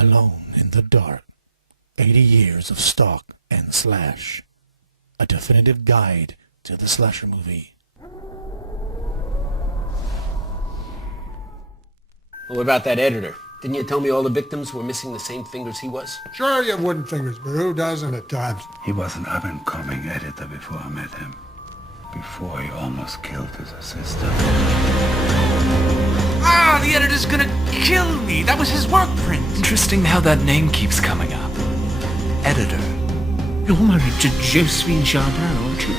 Alone in the Dark, 80 Years of Stalk and Slash. A definitive guide to the slasher movie. What about that editor? Didn't you tell me all the victims were missing the same fingers he was? Sure, you have wooden fingers, but who doesn't at times? He was an up-and-coming editor before I met him. Before he almost killed his assistant. Ah, the editor's gonna kill me. That was his work print. Interesting how that name keeps coming up. Editor. You're married to Josephine Chardin, aren't you?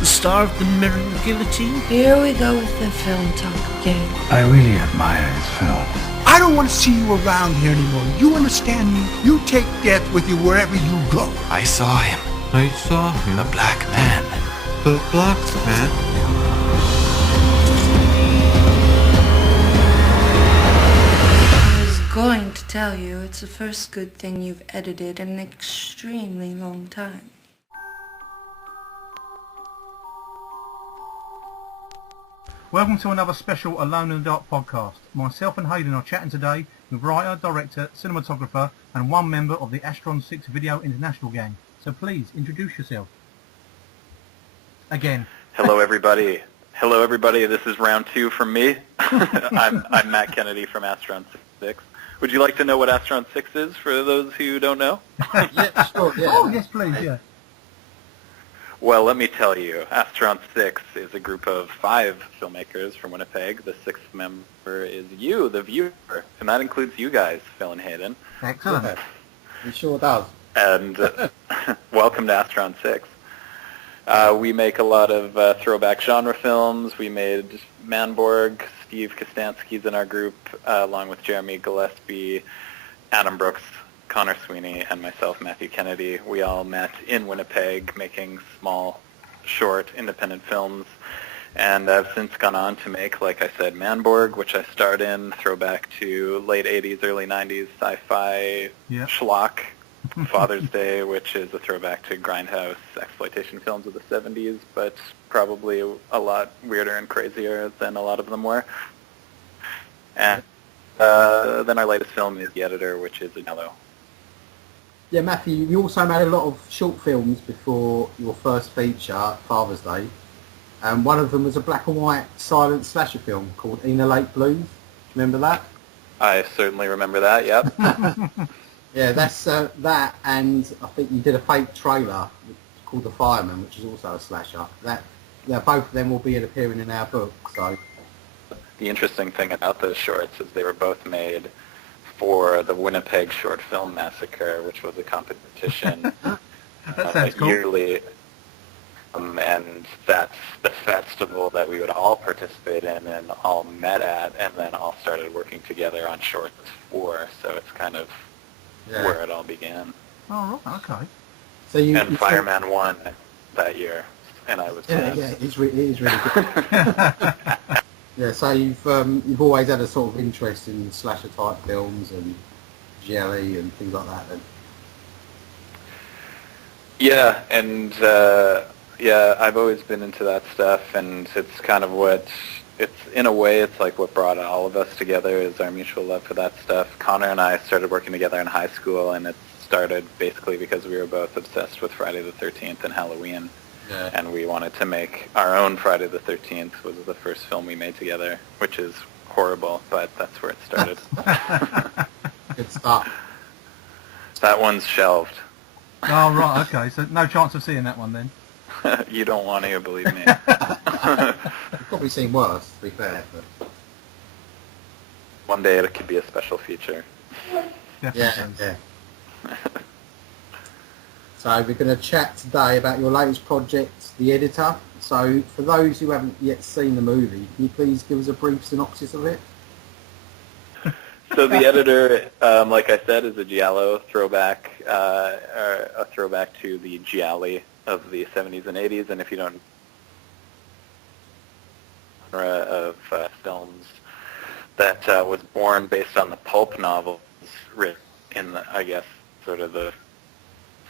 The star of the Mirror Guillotine? Here we go with the film talk again. I really admire his films. I don't want to see you around here anymore. You understand me? You take death with you wherever you go. I saw him. I saw him. The Black Man. The Black Man? I was going to tell you it's the first good thing you've edited in an extremely long time. Welcome to another special Alone in the Dark podcast. Myself and Hayden are chatting today with writer, director, cinematographer and one member of the Astron 6 Video International gang. So please, introduce yourself. Again. Hello everybody. This is round 2 from me. I'm Matt Kennedy from Astron 6. Would you like to know what Astron 6 is for those who don't know? Yeah, sure. Yeah. Oh, yes, please, yeah. Well, let me tell you, Astron 6 is a group of 5 filmmakers from Winnipeg. The 6th member is you, the viewer, and that includes you guys, Phil and Hayden. Excellent. It sure does. And welcome to Astron 6. We make a lot of throwback genre films. We made Manborg. Steve Kostansky's in our group, along with Jeremy Gillespie, Adam Brooks, Connor Sweeney, and myself, Matthew Kennedy. We all met in Winnipeg making small, short, independent films, and I've since gone on to make, like I said, Manborg, which I starred in, throwback to late 80s, early 90s sci-fi schlock, Father's Day, which is a throwback to grindhouse exploitation films of the 70s, but probably a lot weirder and crazier than a lot of them were. And then our latest film is The Editor, which is a yellow. Yeah, Matthew, you also made a lot of short films before your first feature, Father's Day. And one of them was a black and white silent slasher film called Inner Lake Blues. Do you remember that? I certainly remember that, yep. Yeah, that's that, and I think you did a fake trailer called The Fireman, which is also a slasher. Both of them will be appearing in our book, so... The interesting thing about those shorts is they were both made for the Winnipeg Short Film Massacre, which was a competition yearly, and that's the festival that we would all participate in and all met at, and then all started working together on shorts for, so it's kind of where it all began. Oh, okay. So and Fireman won that year, and I was it is really good. Yeah, so you've always had a sort of interest in slasher type films and jelly and things like that, then. Yeah, and I've always been into that stuff, and it's kind of in a way, it's like what brought all of us together is our mutual love for that stuff. Connor and I started working together in high school, and it started basically because we were both obsessed with Friday the 13th and Halloween. Yeah. And we wanted to make our own Friday the 13th was the first film we made together, which is horrible, but that's where it started. Good stuff. That one's shelved. Oh, right, okay. So no chance of seeing that one then? You don't want to, believe me. You've probably seen worse, to be fair. But... One day it could be a special feature. Definitely. Yeah. So we're going to chat today about your latest project, The Editor. So for those who haven't yet seen the movie, can you please give us a brief synopsis of it? So The Editor, like I said, is a giallo throwback, a throwback to the gialli of the 70s and 80s, and if you don't of films that was born based on the pulp novels written in, I guess, sort of the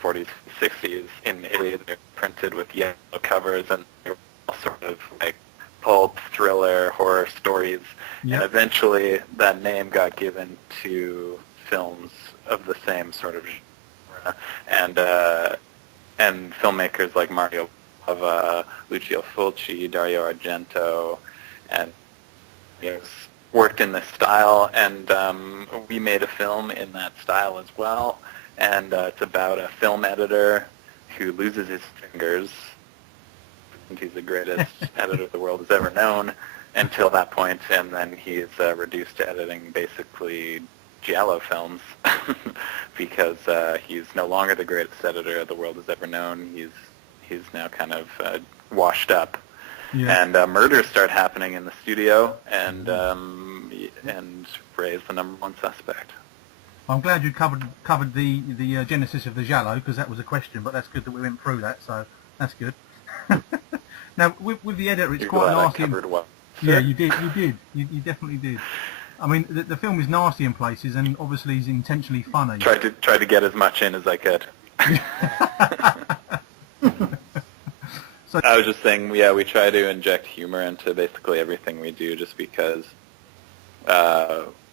40s, 60s in Italy. They're printed with yellow covers, and they're all sort of like pulp, thriller, horror stories. Yep. And eventually that name got given to films of the same sort of genre, and filmmakers like Mario Bava, Lucio Fulci, Dario Argento, and worked in this style, and we made a film in that style as well. And it's about a film editor who loses his fingers. He's the greatest editor the world has ever known until that point, and then he's reduced to editing basically giallo films because he's no longer the greatest editor the world has ever known. He's now kind of washed up. Yeah. And murders start happening in the studio, and Ray is the number one suspect. I'm glad you covered the genesis of the giallo, because that was a question, but that's good that we went through that, so that's good. Now, with the editor, it's quite nasty. Yeah, you did. You definitely did. I mean, the film is nasty in places, and obviously is intentionally funny. Tried to get as much in as I could. So, I was just saying, we try to inject humor into basically everything we do, just because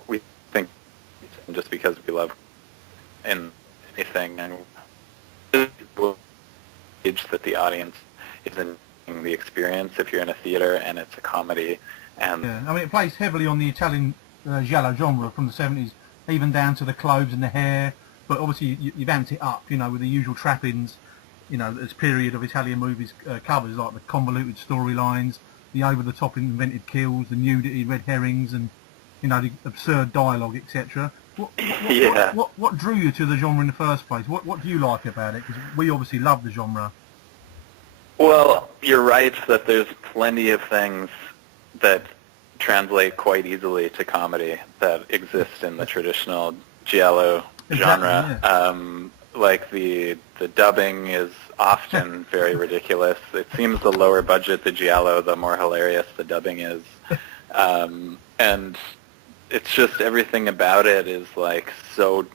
we think, just because we love in anything, and that the audience is enjoying the experience if you're in a theater and it's a comedy. And yeah, I mean, it plays heavily on the Italian giallo genre from the 70s, even down to the clothes and the hair. But obviously, you've amped it up, with the usual trappings. This period of Italian movies covers, like the convoluted storylines, the over-the-top invented kills, the nudity, red herrings, and the absurd dialogue, etc. What drew you to the genre in the first place? What do you like about it? Because we obviously love the genre. Well, you're right that there's plenty of things that translate quite easily to comedy that exist in the traditional giallo genre. Yeah. Like the dubbing is often very ridiculous. It seems the lower budget the giallo, the more hilarious the dubbing is. And it's just everything about it is like so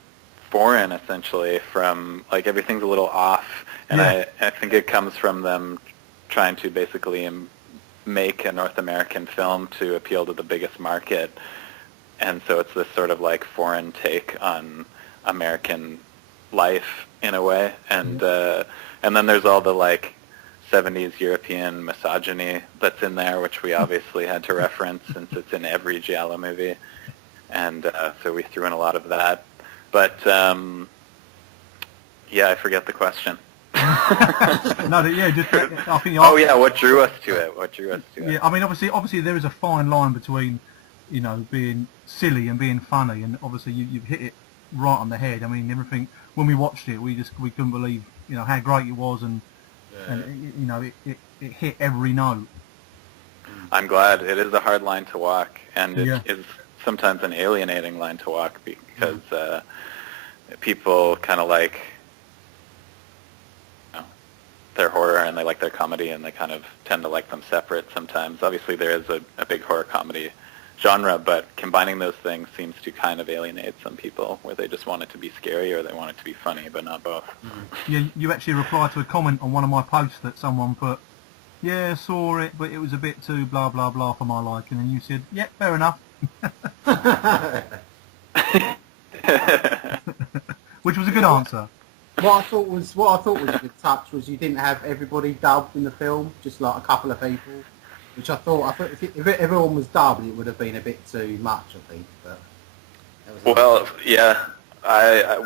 foreign, essentially, from like everything's a little off. And I think it comes from them trying to basically make a North American film to appeal to the biggest market. And so it's this sort of like foreign take on American life in a way, and then there's all the like 70s European misogyny that's in there, which we obviously had to reference since it's in every giallo movie, and so we threw in a lot of that. But I forget the question. I think. What drew us to it? Yeah, I mean, obviously there is a fine line between, being silly and being funny, and obviously you've hit it right on the head. I mean, everything. When we watched it, we couldn't believe, how great it was, and it hit every note. I'm glad. It is a hard line to walk, and it is sometimes an alienating line to walk, because people kind of like their horror and they like their comedy, and they kind of tend to like them separate sometimes. Obviously, there is a big horror comedy genre, but combining those things seems to kind of alienate some people, where they just want it to be scary or they want it to be funny, but not both. Yeah, you actually replied to a comment on one of my posts that someone put, saw it, but it was a bit too blah blah blah for my liking, and you said, fair enough. Which was a good answer. What I thought was a good touch was you didn't have everybody dubbed in the film, just like a couple of people. Which I thought if everyone was dubbed, it would have been a bit too much, I think. But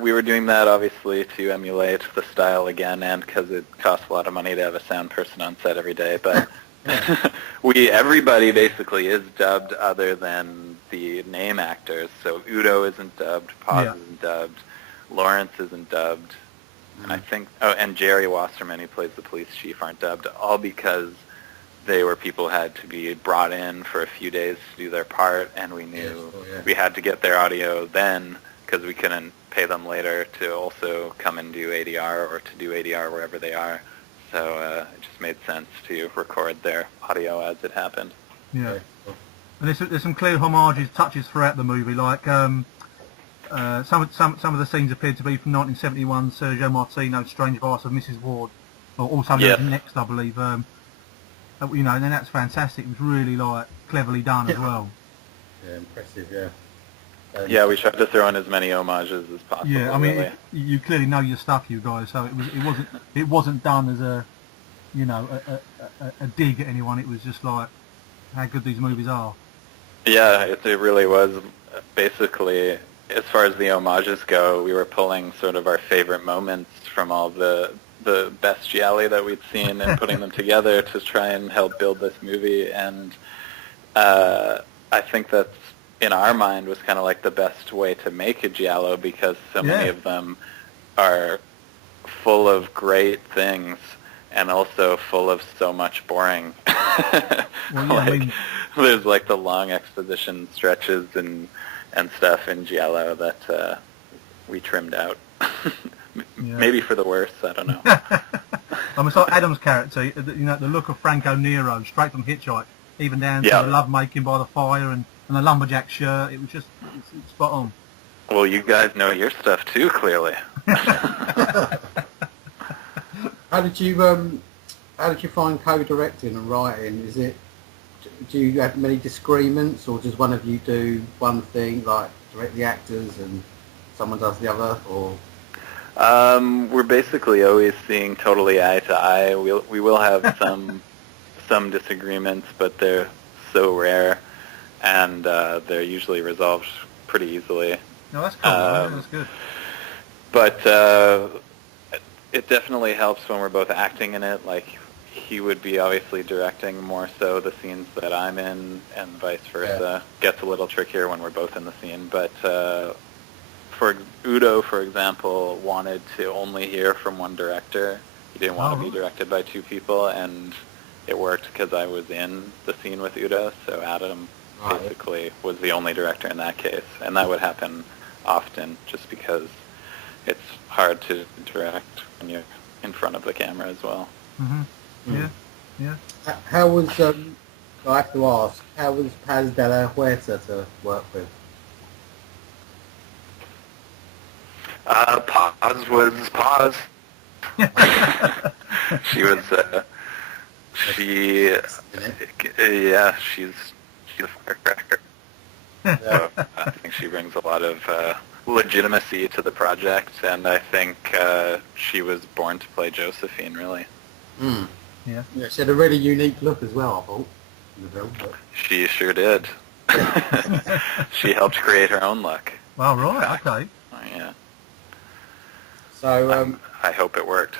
we were doing that obviously to emulate the style again, and because it costs a lot of money to have a sound person on set every day. But everybody basically is dubbed other than the name actors. So Udo isn't dubbed, Paz isn't dubbed, Lawrence isn't dubbed, and I think and Jerry Wasserman, who plays the police chief, aren't dubbed, all because they were people who had to be brought in for a few days to do their part, and we knew we had to get their audio then, because we couldn't pay them later to also come and do ADR or to do ADR wherever they are. So it just made sense to record their audio as it happened. Yeah. And there's some clear homages, touches throughout the movie, like some of the scenes appeared to be from 1971 Sergio Martino's Strange Vice of Mrs. Ward, or also next, I believe. And then that's fantastic. It was really cleverly done as well. Yeah, impressive. Yeah. Yeah, we tried to throw in as many homages as possible. Yeah, I mean, really. you clearly know your stuff, you guys. So it wasn't done as a, you know, a dig at anyone. It was just like how good these movies are. Yeah, it really was. Basically, as far as the homages go, we were pulling sort of our favorite moments from all the bestiality that we'd seen and putting them together to try and help build this movie. And I think that's, in our mind, was kind of like the best way to make a giallo, because so many of them are full of great things and also full of so much boring. There's like the long exposition stretches and stuff in giallo that we trimmed out. Maybe for the worse, I don't know. I mean, so Adam's character, you know, the look of Franco Nero, straight from Hitchhike, even down to the love making by the fire and the lumberjack shirt. It was just it's spot on. Well, you guys know your stuff too, clearly. How did you find co-directing and writing? Do you have many disagreements, or does one of you do one thing, like direct the actors and someone does the other, or? We're basically always seeing totally eye to eye. We will have some disagreements, but they're so rare, and they're usually resolved pretty easily. No, that's cool. That's good. But it definitely helps when we're both acting in it. Like, he would be obviously directing more so the scenes that I'm in, and vice versa. Gets a little trickier when we're both in the scene. But for Udo, for example, wanted to only hear from one director. He didn't want to be directed by two people, and it worked because I was in the scene with Udo. So Adam basically was the only director in that case, and that would happen often just because it's hard to direct when you're in front of the camera as well. Yeah. How was, I have to ask, how was Paz de la Huerta to work with? Paz was Paz. She's a firecracker. So I think she brings a lot of legitimacy to the project, and I think she was born to play Josephine, really. Yeah, she had a really unique look as well, I thought, in the film. But... She sure did. She helped create her own look. Well, right, okay. Oh, yeah. So, I hope it worked.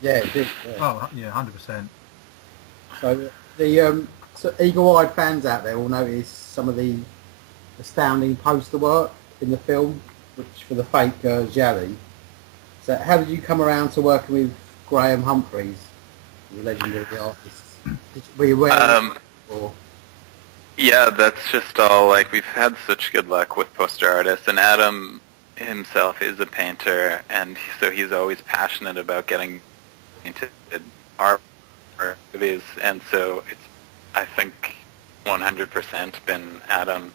Yeah, it did. Yeah. Oh, yeah, 100%. So, the eagle-eyed fans out there will notice some of the astounding poster work in the film, which for the fake Jally. So, how did you come around to working with Graham Humphreys, the legendary artist? Were you aware or? Yeah, that's just all, like, we've had such good luck with poster artists, and Adam himself is a painter, and so he's always passionate about getting into art movies, and so it's, I think, 100% been Adam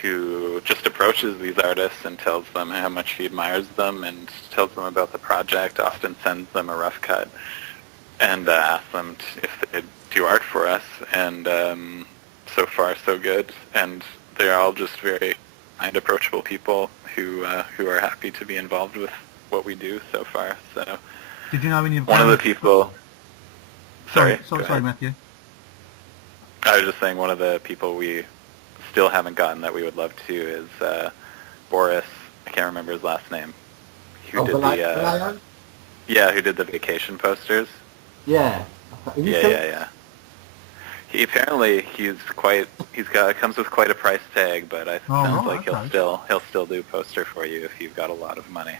who just approaches these artists and tells them how much he admires them and tells them about the project, often sends them a rough cut, and asks them if they'd do art for us, and so far so good, and they're all just very kind, approachable people who are happy to be involved with what we do so far. So, did you know any of one of the people? Sorry, Matthew. I was just saying one of the people we still haven't gotten that we would love to is Boris. I can't remember his last name. Who did who did the vacation posters? Yeah. Yeah. He apparently comes with quite a price tag, but it sounds like he'll still do poster for you if you've got a lot of money,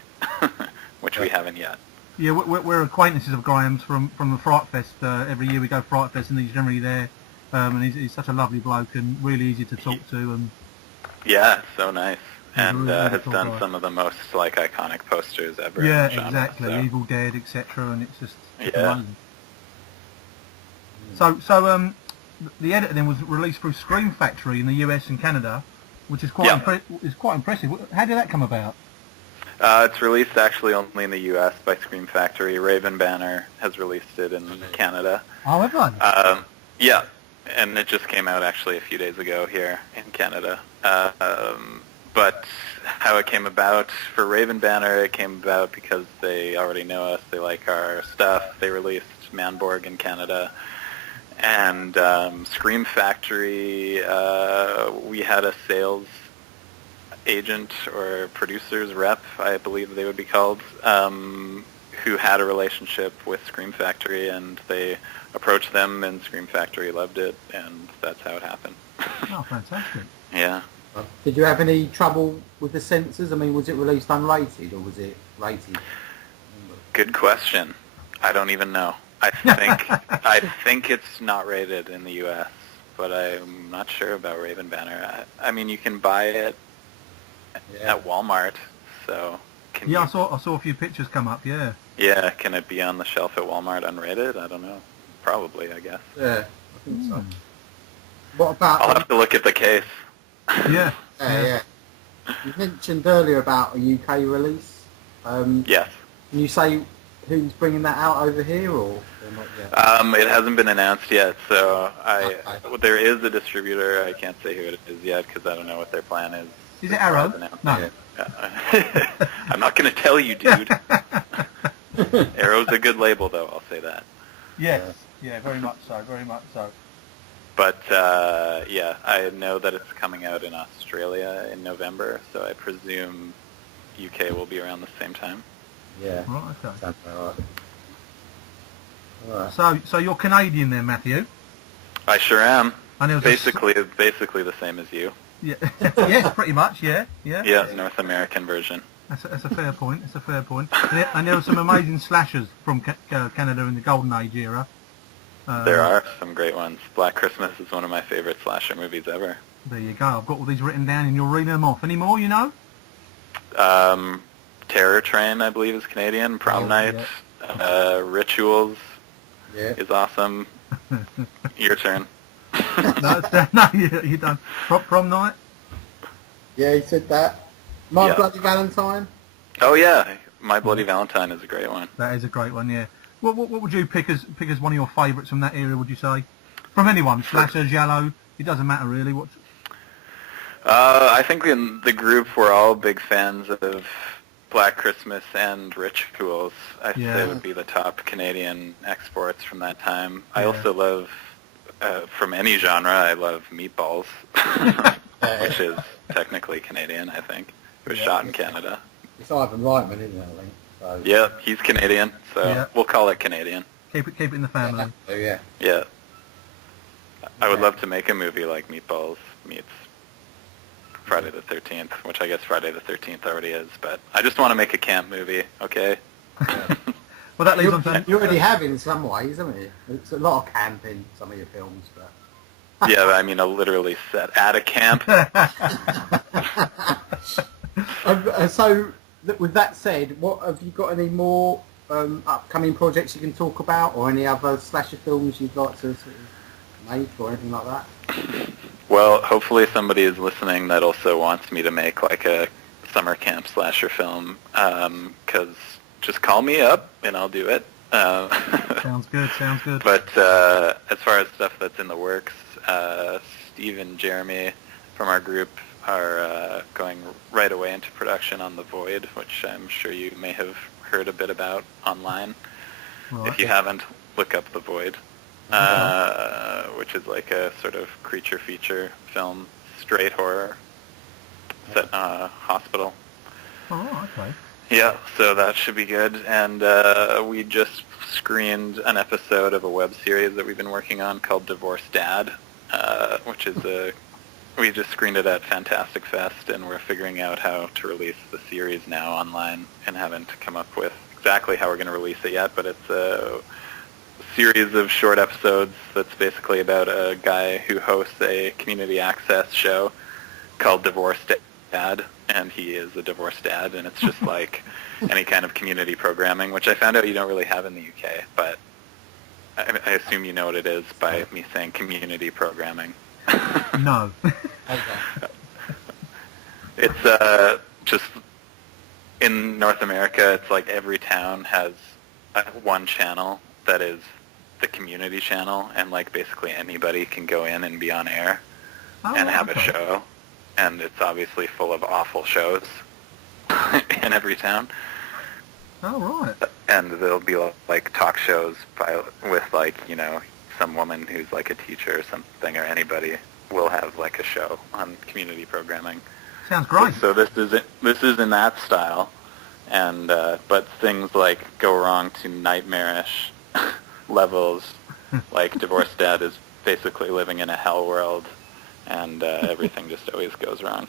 which we haven't yet. Yeah, we're acquaintances of Graham's from the Fright Fest. Every year we go Fright Fest, and he's generally there. And he's such a lovely bloke and really easy to talk to. And yeah, so nice, and really has done some of the most like iconic posters ever. Yeah, in the genre, exactly. so. Evil Dead, etc. And it's just amazing. So the edit then was released through Scream Factory in the US and Canada, which is quite impressive. How did that come about? It's released actually only in the U.S. by Scream Factory. Raven Banner has released it in Canada. Oh, have they? Yeah, and it just came out actually a few days ago here in Canada. But how it came about for Raven Banner, it came about because they already know us. They like our stuff. They released Manborg in Canada. And Scream Factory, we had a sales agent or producer's rep, I believe they would be called, who had a relationship with Scream Factory, and they approached them, and Scream Factory loved it, and that's how it happened. Oh, fantastic. Yeah. Did you have any trouble with the censors? I mean, was it released unrated or was it rated? Good question. I don't even know. I think it's not rated in the U.S., but I'm not sure about Raven Banner. I mean, you can buy it at Walmart, so can Yeah, you, I saw a few pictures come up, yeah. Yeah, can it be on the shelf at Walmart unrated? I don't know. Probably, I guess. Yeah, I think so. What about... I'll have to look at the case. Yeah. Yeah. You mentioned earlier about a UK release. Yes. Can you say who's bringing that out over here, or not yet? It hasn't been announced yet, so there is a distributor. I can't say who it is yet because I don't know what their plan is. Is it Arrow? No. I'm not going to tell you, dude. Arrow's a good label, though. I'll say that. Yes. Yeah, very much so. Very much so. But yeah, I know that it's coming out in Australia in November, so I presume UK will be around the same time. Yeah. Right. Okay. Sounds about right. So you're Canadian then, Matthew? I sure am. And it was basically the same as you. Yeah. Yes, pretty much. Yeah. Yeah, North American version. That's a fair point. It's a fair point. And there were some amazing slashers from Canada in the Golden Age era. There are some great ones. Black Christmas is one of my favorite slasher movies ever. There you go. I've got all these written down, and you're reading them off. Any more, you know? Terror Train, I believe, is Canadian. Prom Night. Yeah. Rituals is awesome. Your turn. No, you're done. Prom Night? Yeah, he said that. My Bloody Valentine? Oh, yeah. My Bloody Valentine is a great one. That is a great one, yeah. What would you pick as one of your favourites from that era, would you say? From anyone, slashers, yellow, it doesn't matter really. I think in the group we're all big fans of Black Christmas and Rituals. I'd say would be the top Canadian exports from that time. I also love, from any genre, I love Meatballs, which is technically Canadian, I think. It was shot in Canada. It's Ivan Reitman, isn't it, I think? So. Yeah, he's Canadian, so we'll call it Canadian. Keep it in the family. Yeah. I would love to make a movie like Meatballs meets Friday the 13th, which I guess Friday the 13th already is, but I just want to make a camp movie, okay? Well, that leads on to... You already have in some ways, haven't you? It's a lot of camp in some of your films, but... Yeah, I mean, literally set at a camp. So, with that said, what have you got any more upcoming projects you can talk about, or any other slasher films you'd like to sort of make, or anything like that? Well, hopefully somebody is listening that also wants me to make like a summer camp slasher film, because just call me up and I'll do it. Sounds good. But as far as stuff that's in the works, Steve and Jeremy from our group are going right away into production on The Void, which I'm sure you may have heard a bit about online. Right. If you haven't, look up The Void, which is like a sort of creature feature film, straight horror, set in a hospital. Oh, okay. Yeah, so that should be good. And we just screened an episode of a web series that we've been working on called Divorced Dad, which is we just screened it at Fantastic Fest, and we're figuring out how to release the series now online, and haven't come up with exactly how we're going to release it yet, but it's a series of short episodes that's basically about a guy who hosts a community access show called Divorced Dad, and he is a divorced dad, and it's just like any kind of community programming, which I found out you don't really have in the UK, but I assume you know what it is by me saying community programming. No. It's just in North America, it's like every town has one channel that is the community channel, and like basically anybody can go in and be on air and have a show. and it's obviously full of awful shows in every town. Oh, right. And there'll be like talk shows with like, you know, some woman who's like a teacher or something, or anybody will have like a show on community programming. Sounds great. So this is in that style, and but things like go wrong to nightmarish levels. Like Divorced Dad is basically living in a hell world, and everything just always goes wrong.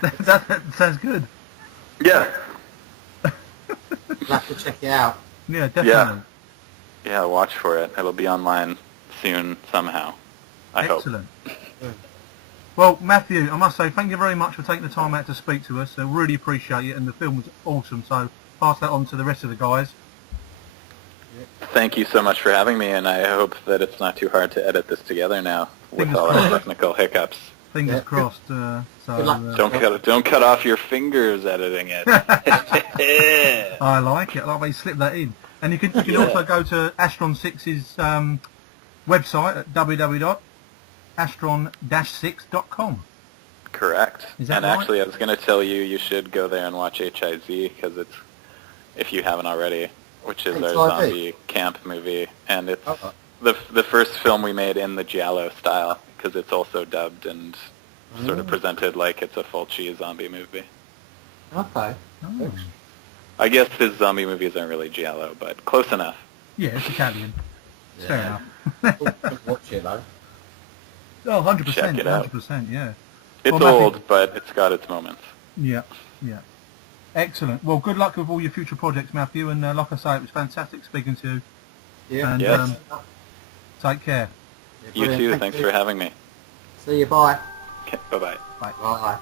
that sounds good. Yeah. You'll have to check it out. Yeah, definitely. Yeah, watch for it. It'll be online soon somehow. I hope. Excellent. Well, Matthew, I must say thank you very much for taking the time out to speak to us. I really appreciate it, and the film was awesome, so pass that on to the rest of the guys. Thank you so much for having me, and I hope that it's not too hard to edit this together now with all our technical hiccups. Fingers crossed. Don't cut off your fingers editing it. I like it. I like how you slip that in. And you can also go to Astron 6's website at www.astron-6.com. Correct. Is that and right? Actually, I was going to tell you should go there and watch HIZ, because it's, if you haven't already, which is our zombie camp movie, and it's the first film we made in the giallo style, because it's also dubbed and sort of presented like it's a full cheese zombie movie. Okay. Oh. I guess his zombie movies aren't really giallo, but close enough. Yeah, it's Italian. It's fair enough. Watch it though. Oh, 100%. Check it out. 100%, yeah. It's old, but it's got its moments. Yeah, yeah. Excellent. Well, good luck with all your future projects, Matthew, and like I say, it was fantastic speaking to you. Yeah. And Yes. take care. You too. Thanks for having me. See you. Bye. Okay, bye-bye. Bye. Bye.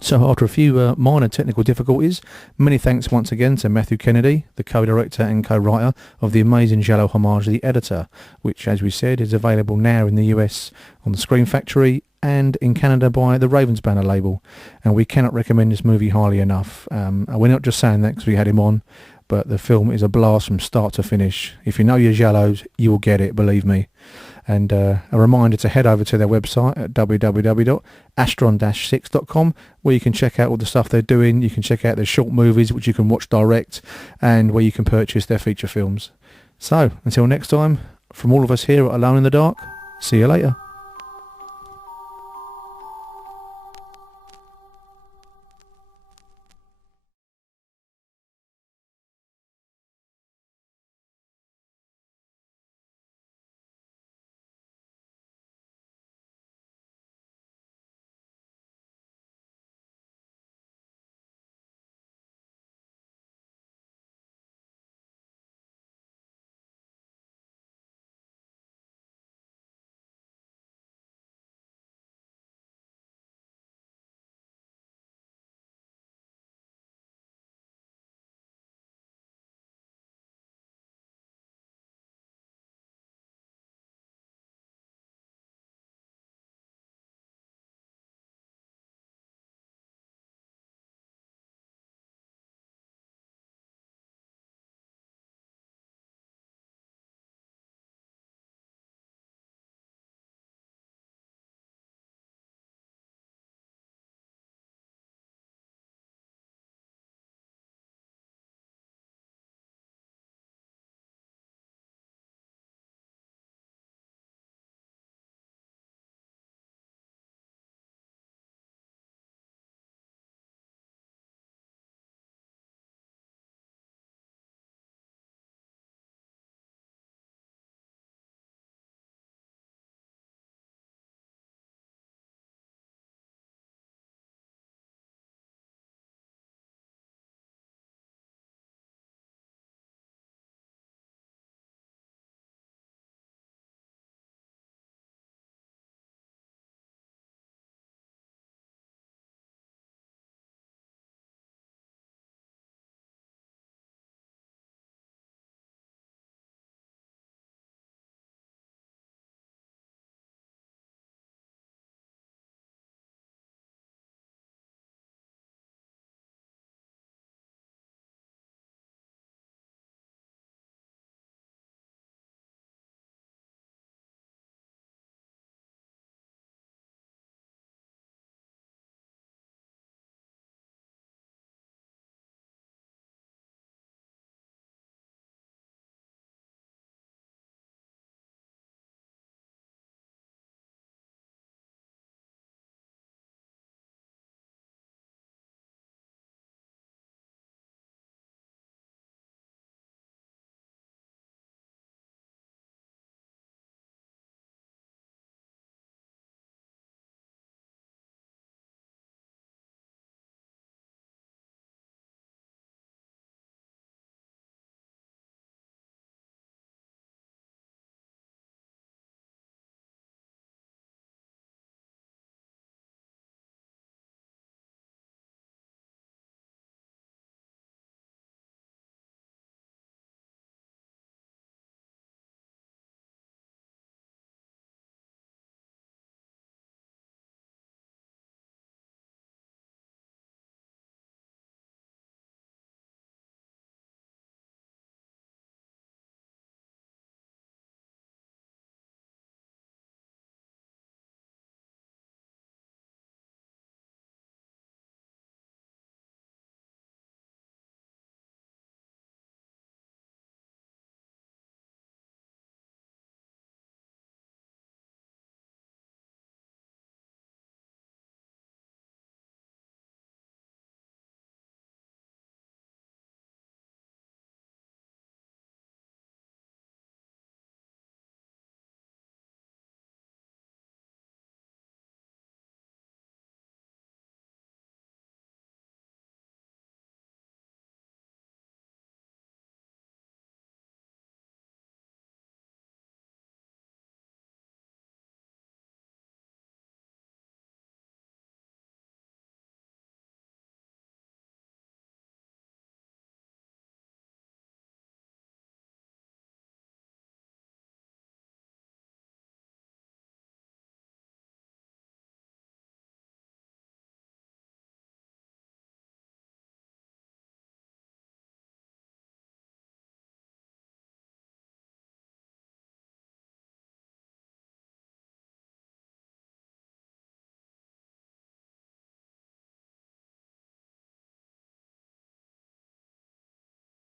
So after a few minor technical difficulties, many thanks once again to Matthew Kennedy, the co-director and co-writer of the amazing giallo homage The Editor, which, as we said, is available now in the US on the Screen Factory and in Canada by the Ravens Banner label. And we cannot recommend this movie highly enough. And we're not just saying that because we had him on, but the film is a blast from start to finish. If you know your giallos, you will get it, believe me. And a reminder to head over to their website at www.astron-6.com, where you can check out all the stuff they're doing. You can check out their short movies, which you can watch direct, and where you can purchase their feature films. So, until next time, from all of us here at Alone in the Dark, see you later.